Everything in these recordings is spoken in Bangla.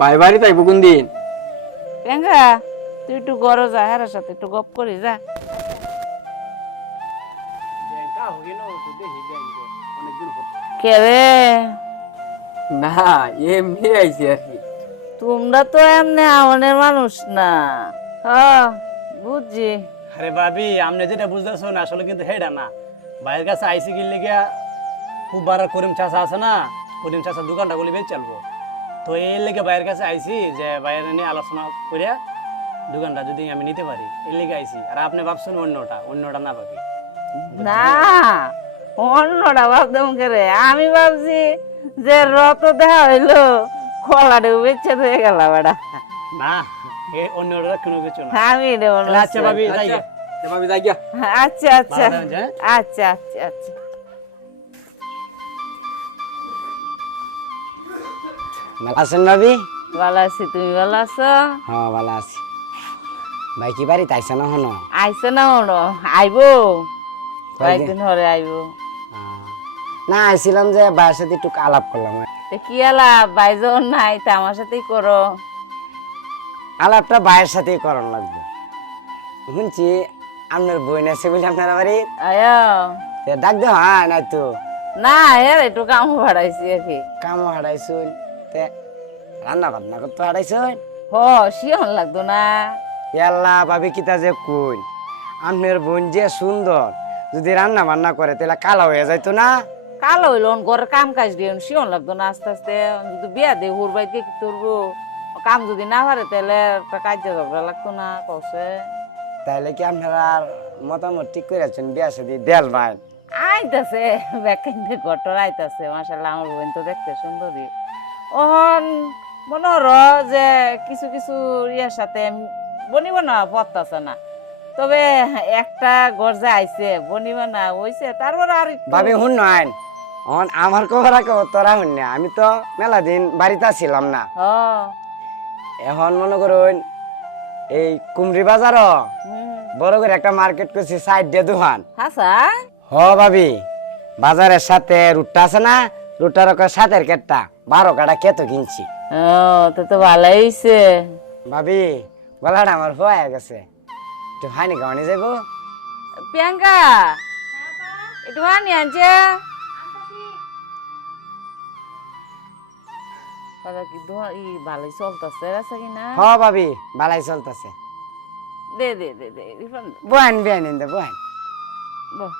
ভাই বাড়ি তাইব কোন দিন? প্রিয়াঙ্কা তুই একটু গরো যা, হ্যাঁ সাথে একটু গপ করি যা। কে রে? না, এমনি আইছি আর কি। তোমরা তো এমনি আমাদের মানুষ না। হ্যাঁ বুঝছি। আরে ভাবি আপনি যেটা বুঝতেছেন আসলে কিন্তু হেডা না। ভাইয়ের কাছে আইসি গিয়ে গিয়া খুব বার করিম চাষা আছে না, করিম চাষার দোকানটা গুলি বেচ চলবো। তো এর লেগে ভাইয়ের কাছে আইসি যে ভাইয়ের নিয়ে আলোচনা করে দোকানটা যদি আমি নিতে পারি, এর লেগে আইসি। আর আপনি ভাবছেন অন্যটা না ভাবি। না অন্যটা ভাবতাম কে রে, আমি ভাবছি যে রত দেখা হইলো খোলাটা বেচে হয়ে গেল বেড়া। না এ অন্যটা কোনো কিছু না। আমি রে মনে তাহলে আচ্ছা ভাবি যাই গে। ভাবি যাই গিয়া। আচ্ছা আচ্ছা ভালো থাকেন, হ্যাঁ? আচ্ছা আচ্ছা আচ্ছা। ভালো আছেন ভাবি? ভালো আছি, তুমি ভালো আছো? হ্যাঁ ভালো আছি। ভাই কি বাড়িতে আইসা না হনো? আইসো না হনো? আইবো কয়েকদিন হরে আইবো। না আইছিলাম যে ভাইয়ের সাথে একটু আলাপ করলাম। তে কি আলাপ? বাইজন নাই তা আমার সাথেই করো। আলাপটা ভাইয়ের সাথেই করার লাগবে। শুনছি আপনার বই আছে বলে আপনার বাড়ি আয়ো ডাক দে হ্যাঁ নাই তো না এর একটু কাম ভাড়াইছি আর কি। কামও হারাইছুন তে রান্না বান্না করতে হারাইছুন। হ শিয়ন লাগতো না? আল্লাহ ভাবি কিতা যে কই আপনার বোন যে সুন্দর, যদি রান্না বান্না করে তাহলে কালা হয়ে যাইতো না? কালো হইল ঘরের কাম কাজ দিয়ে শিয়ন লাগতো না? আস্তে আস্তে যদি বিয়া দে হুর বাইতে কি করবো? কাম যদি না পারে তাহলে একটা কাজ ঝগড়া লাগতো না কসে? তাইলে কি আপনারা মতামত ঠিক করে আছেন বিয়া সাথে দেল ভাই? আইতাছে ব্যাকেন্ডে গটর আইতাছে, মাশাআল্লাহ আমার বোন তো দেখতে সুন্দরী। ওহন মনে হলো যে কিছু কিছু ইয়ার সাথে বনিব না পড়তাছে না, তবে একটা গর্জা আইছে বনিব না হইছে তারপর আর একটু। ভাবি শুন নয় আমার খবর রাখো তোরা শুন না, আমি তো মেলা দিন বাড়িতে ছিলাম না। হ এখন মনে করুন এই কুমড়ি বাজারও হুম বড় করে একটা মার্কেট করছি, সাইড দিয়ে দোকান। হাসা হ ভাবি বাজারের সাথে রুটটা আছে না, রুটটার সাথের কেটটা 12 কাটা কেতো কিনছি। ও তো তো ভালো হইছে। ভাবি গলাটা আমার হয়ে গেছে, একটু হানি গাওয়ানি যাবো। প্রিয়াঙ্কা একটু হানি আনছে। দাদা কি ভালোই চলতেছে আছে কিনা? হ ভাবি বালাই চলতেছে। দে দে দে দে রিফান্ড বহেন বিয়ান ইন্দে বহেন। বহ।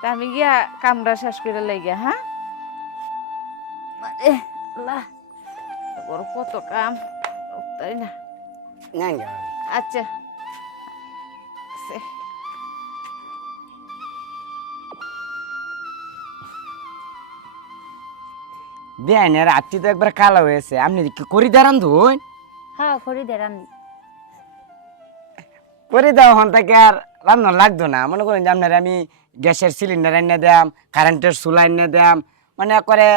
তা আমি গিয়া কামটা শেষ করে লাগিয়া, হ্যাঁ মারে আল্লাহ বড় কত কাম, তাই না? নেন গে ভাবি। আচ্ছা বিয়ানের আত্মি তো একবার কালো হয়েছে, আপনি কি করি দাঁড়ান ধুন? হ্যাঁ খড়ি দে রান্নি। করে দাও হন থেকে আর রান্না লাগতো না। মনে করেন যে আপনার আমি গ্যাসের সিলিন্ডার এনে দাম, কারেন্টের চুলা এনে দাম, মানে করে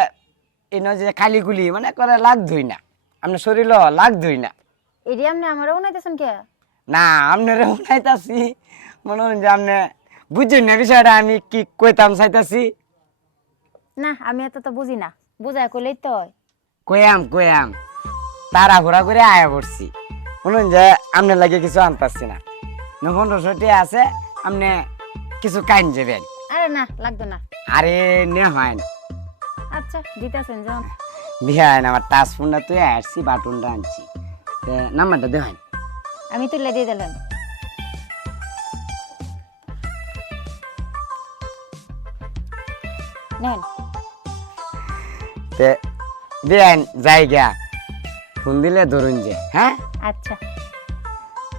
এনে যে খালিগুলি মানে করে লাগতোই না, আপনার শরীর লাগতোই না। এরি আপনি আমারও উনাইতেছেন কে? না আপনার উঠাইতাছি, মনে করেন যে আপনি বুঝছেন না বিষয়টা আমি কি কইতাম চাইতাছি। না আমি এত তো বুঝি না, বুঝায় কইলেই তো হয়। কয়াম তাড়াহুড়া করে আয়া পড়ছি, বলুন যে আপনার লাগে কিছু আনতাছি না, 1500 আছে, আপনি কিছু কাইন যাবেন। আরে না লাগতো না। আরে নে হয় আচ্ছা দিতেছেন যখন। বিহান আমার টাচ ফোনটা তুই আসছি, বাটনটা আনছি, নাম্বারটা দেখান। আমি তুলে দিয়ে দিলাম। নেন বিহান জায়গা ফোন দিলে ধরুন যে, হ্যাঁ আচ্ছা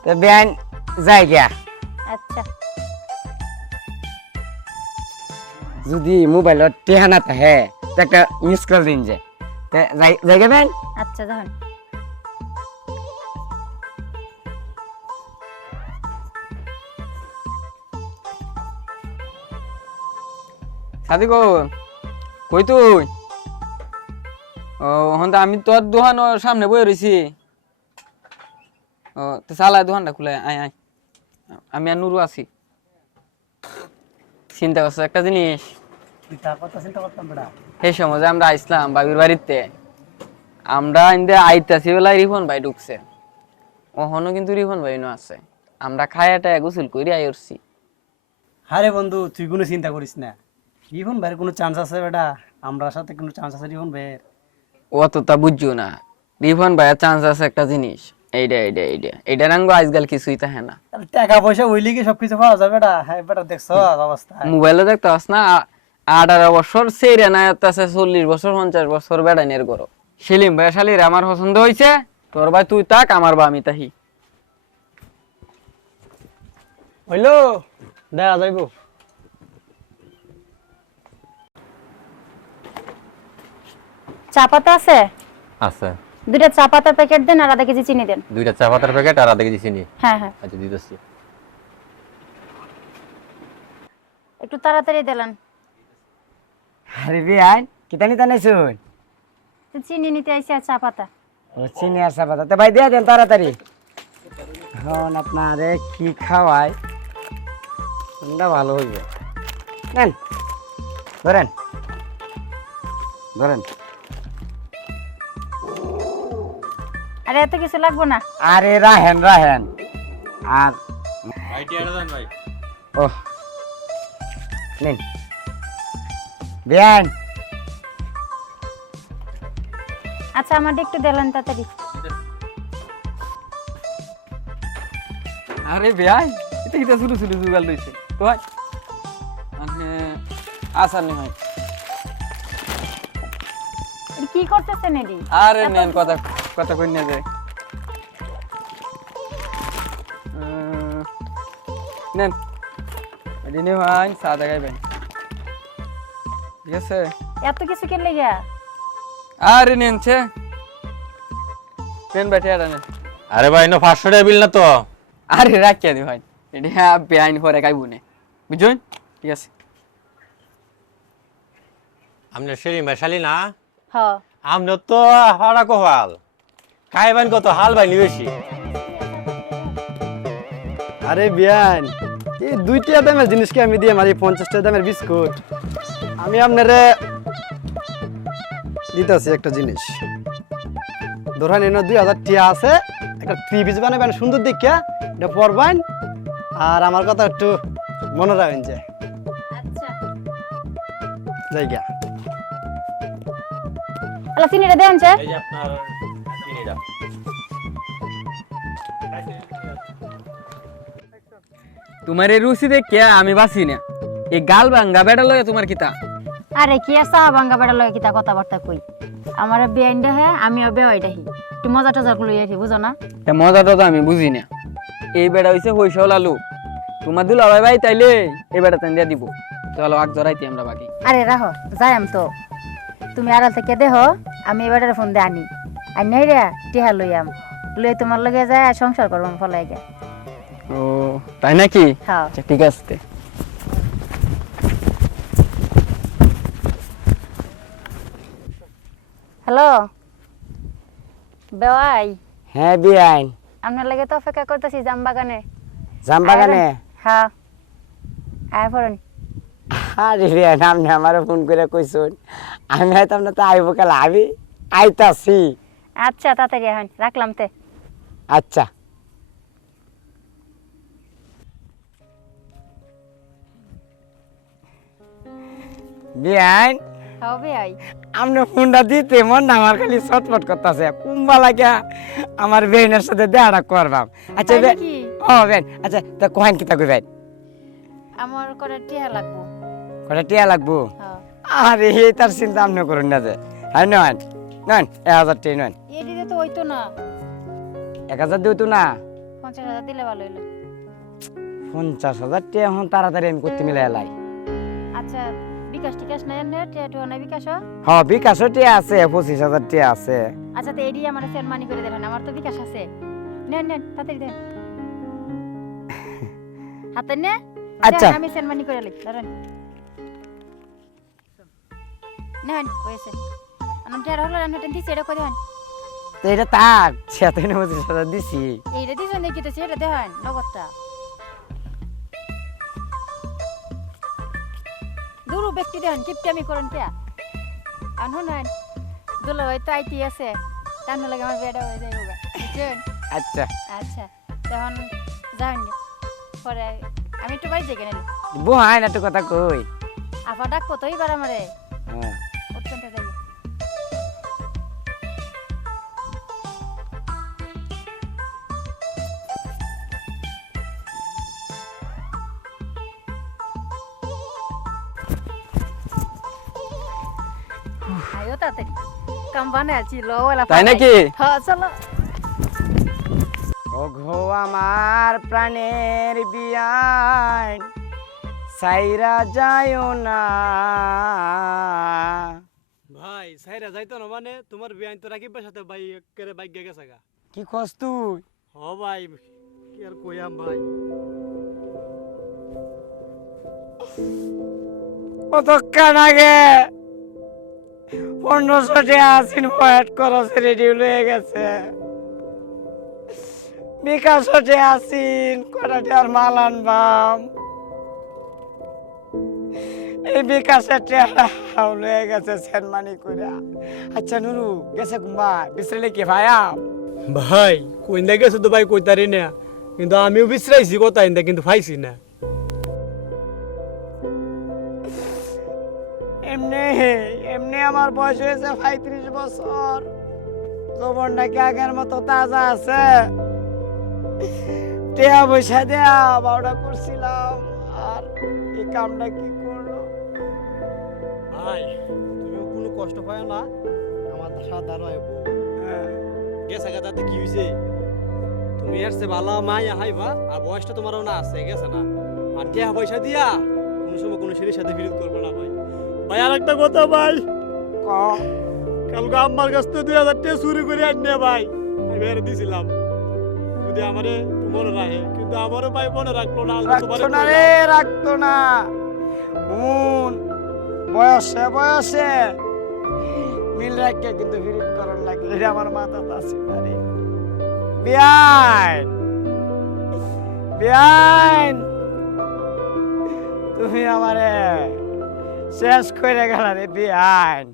তো বিহান জায়গা আচ্ছা। যদি মোবাইলত টেহানা থাকে তো একটা মিস কল দিন যে জায়গা বেন। আচ্ছা যখন সাদিক কই তুই? ও হন আমি তোর দোকানের সামনে বই রয়েছি। ও তো চালায় দোকানটা খুলে আয় আয়, আমি আর নুরু আছি। চিন্তা করছো একটা জিনিস, তুই তার কথা চিন্তা করতাম বেটা। সেই সময় যে আমরা আইসলাম বাবির বাড়িতে, আমরা ইন্দে আইতাছি বেলা রিফন ভাই ঢুকছে, ওখানো কিন্তু রিফন ভাই নো আছে। আমরা খায়াটা গোসল করে আই উঠছি। আরে বন্ধু তুই কোনো চিন্তা করিস না, রিফন ভাইয়ের কোনো চান্স আছে বেটা, আমরা সাথে কোনো চান্স আছে রিফন ভাইয়ের? অতটা বুঝছো না, রিফন ভাইয়ের চান্স আছে একটা জিনিস, এইটা রাঙ্গ আজকাল কিছুই থাকে না। তাহলে টাকা পয়সা হইলে কি সবকিছু পাওয়া যাবে বেটা? হ্যাঁ বেটা দেখছ অবস্থা, মোবাইলে দেখতে পাস না 18 বছর সেইরে না আছে 40 বছর 50 বছর বেড়াইনের গরো। সেলিম ভাই শালির আমার পছন্দ হয়েছে, তোর ভাই তুই তাক, আমার বা আমি তাহি। হইলো দেখা যাইব। চা পাতা আছে? আচ্ছা, 2টা চা পাতার প্যাকেট দেন আর আধা কেজি চিনি দেন। 2টা চা পাতার প্যাকেট আর আধা কেজি চিনি। হ্যাঁ হ্যাঁ, আচ্ছা দিতেছি। একটু তাড়াতাড়ি দিলেন। আরে বিয়ান কিতা নিতা নাইছুন? চিনি নিতে আইছি আর চা পাতা। ও চিনি আর সাবাতা তো ভাই দিয়া দেন তাড়াতাড়ি। এখন আপনারে কি খাওয়াই কোনটা ভালো হইবে? নেন ধরেন ধরেন। আরে এত কিছু লাগবে না। আরে রাহেন রাহেন। আর ও নেন বিয়ান। আচ্ছা আমার একটু দিলেন তাড়াতাড়ি। আরে ভাই এটা কিটা শুরু শুরু জুগাল লইছে তো ভাই, মানে আসার নি ভাই। এটা কি করতেছেন এডি? আরে নেন কথা কথা কই না যে নেন এদিনে ভাই সাদা গাইবেন, ঠিক আছে? এত কিছু কে লাগা? আরে নেনছে পেন बैठे আর নেন। আরে ভাই নো 500 টাকা বিল না তো? আরে রাখিয়া দি ভাই, এটা বেআইন পরে গাইবো না, বুঝছেন? ঠিক আছে। আমনে সেলিম ভাই শালি না? হ্যাঁ আমনে তো হাড়া কোহাল খাইবেন কত হাল ভাই নিবেছি। আরে বিয়ান এই 2টা দামের জিনিসকে আমি দিয়ে মারি 50 টাকা দামের বিস্কুট। আমি আপনারে দিতেছি একটা জিনিস, ধরেন এনে 2000 টাকা আছে, একটা থ্রি পিস বানাবেন সুন্দর দেখে, এটা পরবেন আর আমার কথা একটু মনে রাখবেন যে আচ্ছা। জায়গা। আলা চিনিটা দেন যে। এই যে আপনার চিনিটা। তোমার এই রুচি দেখে আমি বাঁচি না, এই গাল ভাঙ্গা বেড়া লয় তোমার কিতা। আরে কি চা ভাঙ্গা বেড়া লয় কিতা কথাবার্তা কই? আমার বেআইনটা হ্যাঁ, আমিও বেআইটা হি। একটু মজা টজা লই আছি, বুঝো না? তা মজাটা তো আমি বুঝি না। এই বেড়া হইছে হইসল লালু, তোমার দুলা ভাই ভাই তাইলে এই বেড়া তেন দিয়া দিব। চলো আগ জড়াইতি আমরা বাকি। আরে রাহো যাইম তো, তুমি আড়াল থেকে দেখো, আমি এবারে ফোন দিয়ে আনি আর নাই রে টিহা লইয়াম, লই তোমার লগে যায় সংসার করবাম ফলাই গে। ও তাই নাকি? হ্যাঁ। আচ্ছা ঠিক আছে। হ্যালো বেওয়াই, হ্যাঁ বিয়ান। আপনার লাগে তো অপেক্ষা করতেছি জাম বাগানে। জাম বাগানে? হ্যাঁ আয় পড়ুন। আরে বিয়ান আপনি আমারও ফোন করে কইছুন, আমি হয়তো আপনার তো আইব কাল, আমি আইতাছি। আচ্ছা তাড়াতাড়ি এখন রাখলাম তে। আচ্ছা বিয়ান হবে আই। আপনি ফোনটা দিতে মন না আমার খালি ছটফট করতেছে, কুম্বা লাগা আমার বেনের সাথে দেখাটা করবাম। আচ্ছা তাই বেন, নাকি? ও বেন আচ্ছা তা কোহান কিতা কইবেন? আমার করে টিহা লাগবো। কটা টিয়া লাগবো? হ্যাঁ আরে এই তার চিন্তা আপনি করুন না যে। হ্যাঁ নন নন 1000 টাকা নন। এই দিতে তো হইতো না, 1000 দিও তো না, 50,000 দিলে ভালো হইলো। 50,000 টাকা এখন তাড়াতাড়ি আমি করতে মিলাই লাই। আচ্ছা বিকাশ টিকাশ নাই না? টিয়া টুয়া নাই বিকাশ? হ্যাঁ বিকাশও টাকা আছে, 25,000 টাকা আছে। আচ্ছা তো এডি আমার সেন্ড মানি করে দেবেন, আমার তো বিকাশ আছে। নেন নেন তাড়াতাড়ি দেন হাতে নে। আচ্ছা। আমি সেন্ড মানি করে লই, ধরেন নেন হয়েছে। আমি টিয়া হলো রান্না টেন দিছি, এটা কই দেন? তো এটা তাক 26,000 দিছি। এইটা দিছেন দেখি তো, সেটা দেখেন নগদটা। দুরু ব্যক্তি দেখেন কিপটামি করেন কে আর শুনেন দুলো ভাই তো আইটি আছে তার লাগে আমার বেড়া হয়ে যায় বুঝছেন আচ্ছা আচ্ছা তখন যাবেন পরে আমি একটু বাড়ি যাই কেন বুহাই না তো কথা কই আপা ডাকবো তো এইবার আমারে হ্যাঁ উঠতে যাই আয়ো তাড়াতাড়ি কাম বানাচ্ছি লোলা তাই নাকি? হ্যাঁ চলো ওঘো আমার প্রাণের বিয়ান সাইরা যায়ও না ভাই সাইরা যাইতো না মানে তোমার বিয়ান তো রাকিবের সাথে ভাই একেবারে বাইক গেছে গা। কি খোঁজ তুই হ ভাই কি আর কইয়াম ভাই। কতক্ষণ আগে 1500 টাকা আসিন পয়েট খরচ রেডি হয়ে গেছে বিকাশ হতে আসিন কটাটি আর মাল আনবাম এই বিকাশের টাকা হয়ে গেছে সেনমানি কইরা আচ্ছা নুরু গেছে কুম্বা বিশ্রাইলে কি ভাইয়া ভাই কইন্দা গেছে তো ভাই কইতারি না কিন্তু আমিও বিশ্রাইছি কথা ইন্দা কিন্তু পাইছি না। এমনি এমনি আমার বয়স হয়েছে 35 বছর যৌবনটা কি আগের মতো তাজা আছে টেয়া পয়সা দেয়া বাউটা করছিলাম আর এই কামটা কি করলো ভাই তুমি কোনো কষ্ট পায় না আমার সাথে দাঁড়ায় বউ গেছে গা তাতে কি হইছে তুমি এর সে ভালো মাই হাইবা আর বয়সটা তোমারও না আছে গেছে না আর টিয়া পয়সা দিয়া কোনো সময় কোনো ছেলের সাথে বিরোধ করবে না ভাই। ভাই আর একটা কথা ভাই ক কালকে আমার কাছ থেকে 2000 টাকা চুরি করে আননে ভাই আমি এর দিছিলাম যদি আমারে একটু মনে রাখে কিন্তু আমারও ভাই মনে রাখলো না আজকে রাখতো না তোমারে রে রাখতো না হুন বয়সে বয়সে মিল রাখে কিন্তু বিরোধ করার লাগে এটা আমার মাথা আছে না রে বিয়ান বিয়ান তুমি আমারে শেষ করে গেল রে বিয়ান